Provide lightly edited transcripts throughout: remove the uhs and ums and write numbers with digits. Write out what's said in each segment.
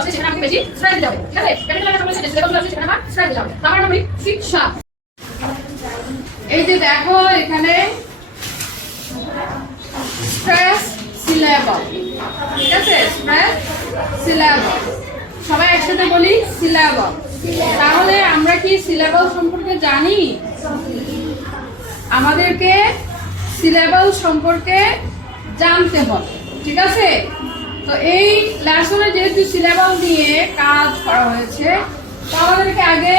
আছে সেখানে আমি বেশি স্ট্রেস দেব, ঠিক আছে? ক্যাপিটাল লেটার বলেছে যে সিলেবাস আছে সেখানে আমার স্ট্রেস দেব। তারপর আমরা বলি শিক্ষা। এই যে দেখো এখানে স্ট্রেস সিলেবাস, ঠিক আছে? স্ট্রেস সিলেবাস, সবাই একসাথে বলি সিলেবাস। তাহলে আমরা কি সিলেবাস সম্পর্কে জানি? আমাদেরকে সিলেবাস সম্পর্কে জানতে হবে, ঠিক আছে? তো এই লেসনে যেহেতু সিলেবাস নিয়ে কাজ করা হয়েছে, তো আমাদেরকে আগে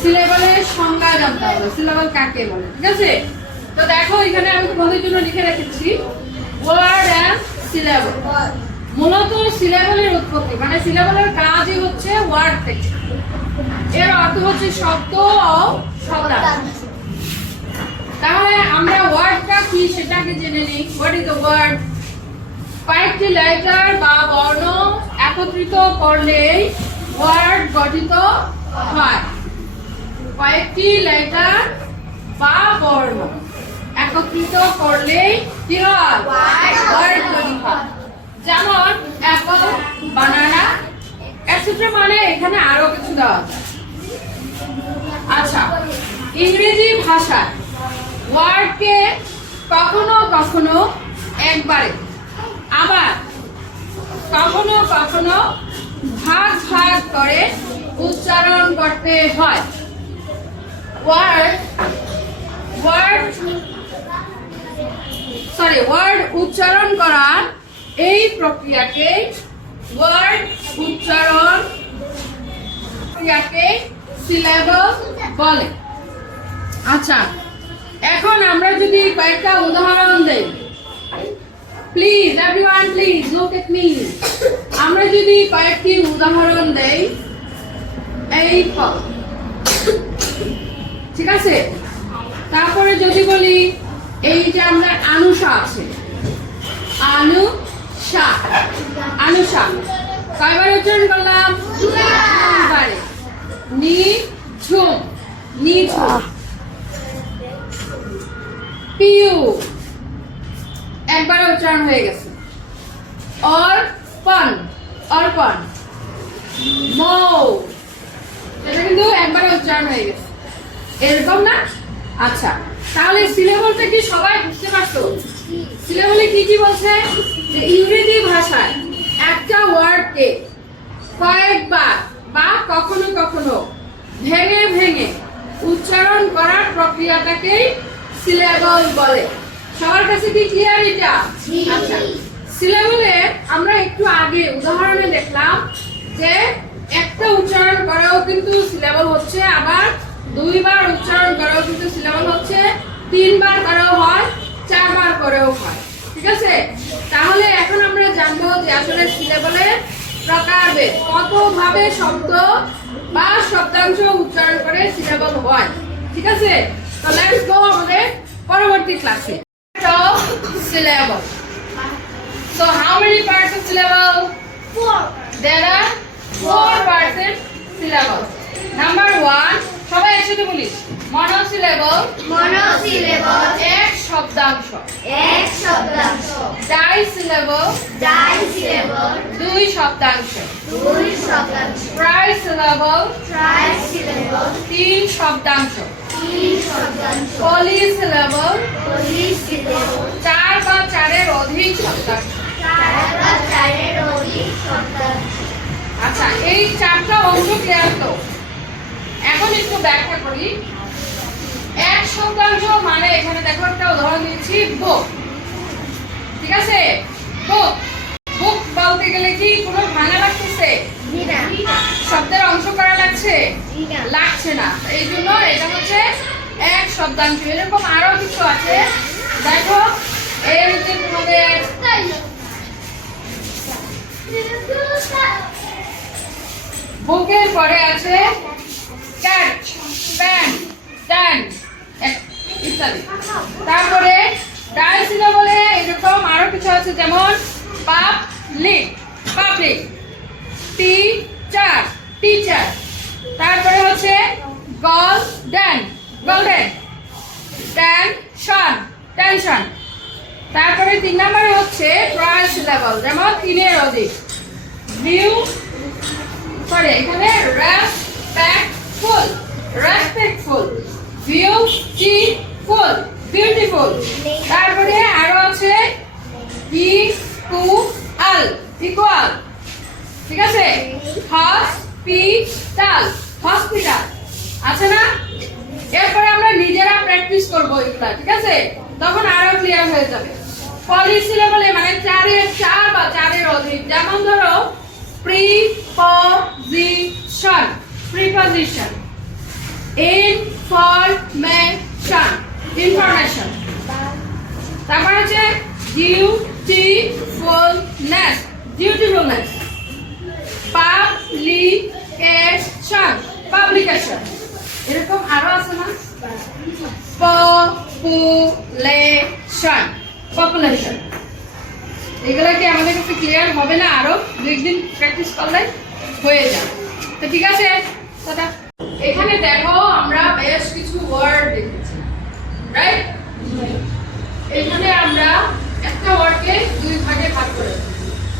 সিলেবাসের সংজ্ঞা জানতে হবে, সিলেবাস কাকে বলে, ঠিক আছে? তো দেখো এখানে আমি তোমাদের জন্য লিখে রেখেছি ওয়ার্ড অ্যান্ড সিলেবাস। মূলত সিলেবাসের উৎপত্তি মানে সিলেবাসের কাজই হচ্ছে ওয়ার্ড থেকে, এর অর্থ হচ্ছে শব্দ ও শব্দার্থ। তাহলে আমরা ওয়ার্ডটা কি সেটাকে জেনে নিই। What is the word? কয়েকটি লেটার বা বর্ণ একত্রিত করলেই ওয়ার্ড গঠিত হয়। কয়েকটি লেটার বা বর্ণ একত্রিত করলেই কি হয়? ওয়ার্ড তৈরি হয়। যেমন অ্যাপল, বানানা, এটসেট্রা, মানে এখানে আরো কিছু দেওয়া আছে। আচ্ছা, ইংরেজি ভাষায় ওয়ার্ডকে কখনো কখনো একবারে আবার কখনো কখনো ভাগ ভাগ করে উচ্চারণ করতে হয়। ওয়ার্ড উচ্চারণ করার এই প্রক্রিয়াকে ওয়ার্ড উচ্চারণ প্রক্রিয়াকে সিলেবাস বলে। আচ্ছা, এখন আমরা যদি কয়েকটা উদাহরণ দেই, please everyone please look at me. আমরা যদি কয়েকটি উদাহরণ দেই, এই ঠিক আছে? তারপরে যদি বলি এই যে আমরা আনুষা আছে, আনুষা, আনুষা কয়বার উচ্চারণ করলাম? দুইবারে। নিঝুম, নিঝুম। পিউ একবার উচ্চারণ হয়ে গেছে। অর্পণ, অর্পণ। মৌ, এটা কিন্তু একবার উচ্চারণ হয়ে গেছে, এরকম না? আচ্ছা, তাহলে সিলেবাসটা কি সবাই বুঝতে পারছো? সিলেবাসে কি কি বলছে? যে ইংরেজি ভাষায় একটা ওয়ার্ডকে কয়েকবার বা কখনো কখনো ভেঙে ভেঙে উচ্চারণ করার প্রক্রিয়াটাকেই সিলেবাস বলে। সবার কাছে কি ক্লিয়ার এটা? আচ্ছা, সিলেবাসে আমরা একটু আগে উদাহরণে দেখলাম যে একটা উচ্চারণ করাও কিন্তু সিলেবাস হচ্ছে, আবার দুইবার উচ্চারণ করাও কিন্তু সিলেবাস হচ্ছে, তিনবার করাও হয়, চারবার করেও হয়, ঠিক আছে? তাহলে এখন আমরা জানবো যে আসলে সিলেবাসের প্রকারভেদ, কত ভাবে শব্দ বা শব্দাংশ উচ্চারণ করে সিলেবাস হয়, ঠিক আছে? তো লেটস গো আমাদের পরবর্তী ক্লাসে। Syllable. So how many parts of syllable? 4. There are 4 parts in syllable. Number 1, সবাই একসাথে বলি, monosyllable. Monosyllable. এক শব্দাংশ, এক শব্দাংশ। Disyllable. Disyllable. দুই শব্দাংশ, দুই শব্দাংশ। Trisyllable. Trisyllable. তিন শব্দাংশ, তিন শব্দাংশ। Polysyllable. Polysyllable. চার বা চারের অধিক শব্দাংশ। চার বা চারের অধিক শব্দাংশ। আচ্ছা, এই চারটা অংশ ক্লিয়ার তো? এখন একটু ব্যাখ্যা করি। এক শব্দাংশ মানে এখানে দেখো একটা উদাহরণ দিচ্ছি, বুক, ঠিক আছে? বুক, বুক বলতে গেলে কি কোনো ভাঙা লাগতেছে? শব্দের অংশ করা লাগছে? লাগছে না। এই জন্য এটা হচ্ছে এক শব্দাংশ। এরকম আরো কিছু আছে, দেখো এই যে তোমাদের বুকের পরে আছে ক্যাচ, প্যান্ট, স্ট্যান্ড ইত্যাদি। তারপরে ডাইসিলেবলে এরকম আরো কিছু আছে, যেমন পাবলিক, পাবলিক, টিচার, টিচার। তারপরে হচ্ছে গোল্ডেন, গোল্ডেন, টেনশন, টেনশন। তারপরে 3 নম্বরে হচ্ছে ট্রাইসিলেবল, যেমন 3-এর অধিক, ভিউ, সরি এখানে রেসপেক্টফুল রেসপেক্টফুল বিউটিফুল বিউটিফুল তারপরে আরো আছে ইকুয়াল ইকুয়াল ঠিক আছে হসপিটাল হসপিটাল আছে না এরপরে আমরা নিজেরা প্র্যাকটিস করব এগুলা ঠিক আছে তখন আরো ক্লিয়ার হয়ে যাবে পলিসিলেবলে মানে চারের চার বা চারের অধিক যেমন ধরো প্রিপজিশন প্রিপজিশন ইনফরমেশন ইনফরমেশন তারপর আছে ডিউটিফুলনেস ডিউটিফুলনেস পাবলিকেশন পাবলিকেশন এরকম আরো আছে না পপুলেশন পপুলেশন এগুলা কি আমাদের কাছে ক্লিয়ার হবে না আরো দুই দিন প্র্যাকটিস করলে হয়ে যাবে তো ঠিক আছে কথা এখানে দেখো আমরা বেশ কিছু ওয়ার্ড দেখেছি রাইট এখানে আমরা একটা ওয়ার্ডকে দুই ভাগে ভাগ করেছি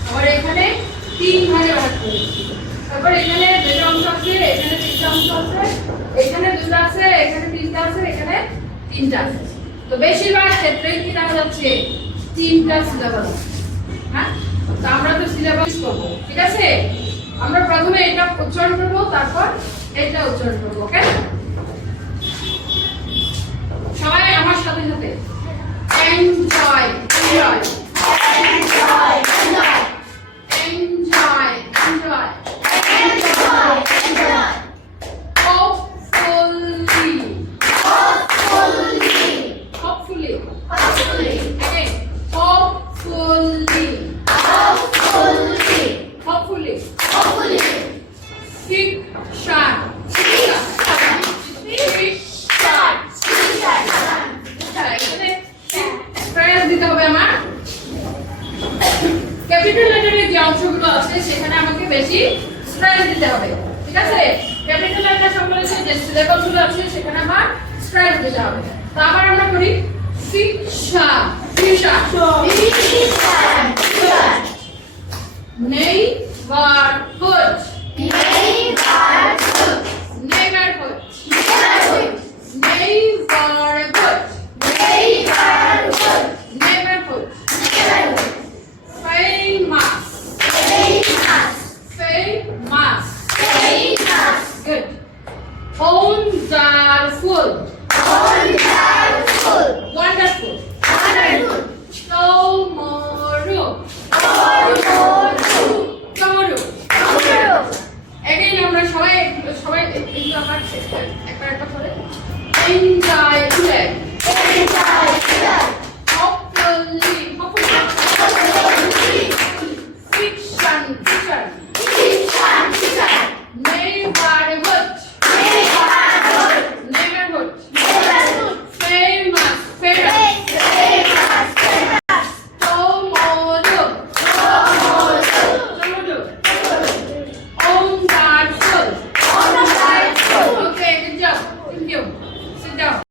আবার এখানে তিন ভাগে ভাগ করেছি তারপর এখানে দুটো অংশ আছে এখানে তিনটা অংশ আছে এখানে দুটো আছে এখানে তিনটা আছে এখানে তিনটা আছে তো বেশিরভাগ ক্ষেত্রে কি দেখা যাচ্ছে তিনটা সিলেবাস হ্যাঁ তো আমরা তো সিলেবাস করব ঠিক আছে আমরা প্রথমে এটা উচ্চারণ করব তারপর এটা উচ্চারণ করব ওকে সবাই আমার সাথে সাথে enjoy enjoy enjoy, enjoy, enjoy enjoy enjoy, enjoy. hopefully Hopefully, hopefully hopefully, again hopefully hopefully, hopefully hopefully. fiction Fiction, fiction fiction. আচ্ছা এখানে প্রেস দিতে হবে আমার ক্যাপিটাল লেটারের যে অংশগুলো আছে সেখানে আমাকে বেশি স্ট্রেস দিতে হবে ঠিক আছে ক্যাপিটাল লেটার সম্বলিত যে সিলেবাসগুলো আছে সেখানে আমার স্ট্রেস দিতে হবে তো আবার আমরা করি শিক্ষা শিক্ষা Fiction, fiction. neighborhood Neighborhood, neighborhood neighborhood, neighborhood neighborhood, neighborhood neighborhood. famous Famous, famous famous. good wonderful Wonderful, wonderful wonderful. tomorrow Tomorrow, tomorrow tomorrow. again আমরা সবাই সবাই একটু আমার একবার একটা করে enjoy today Enjoy, enjoy.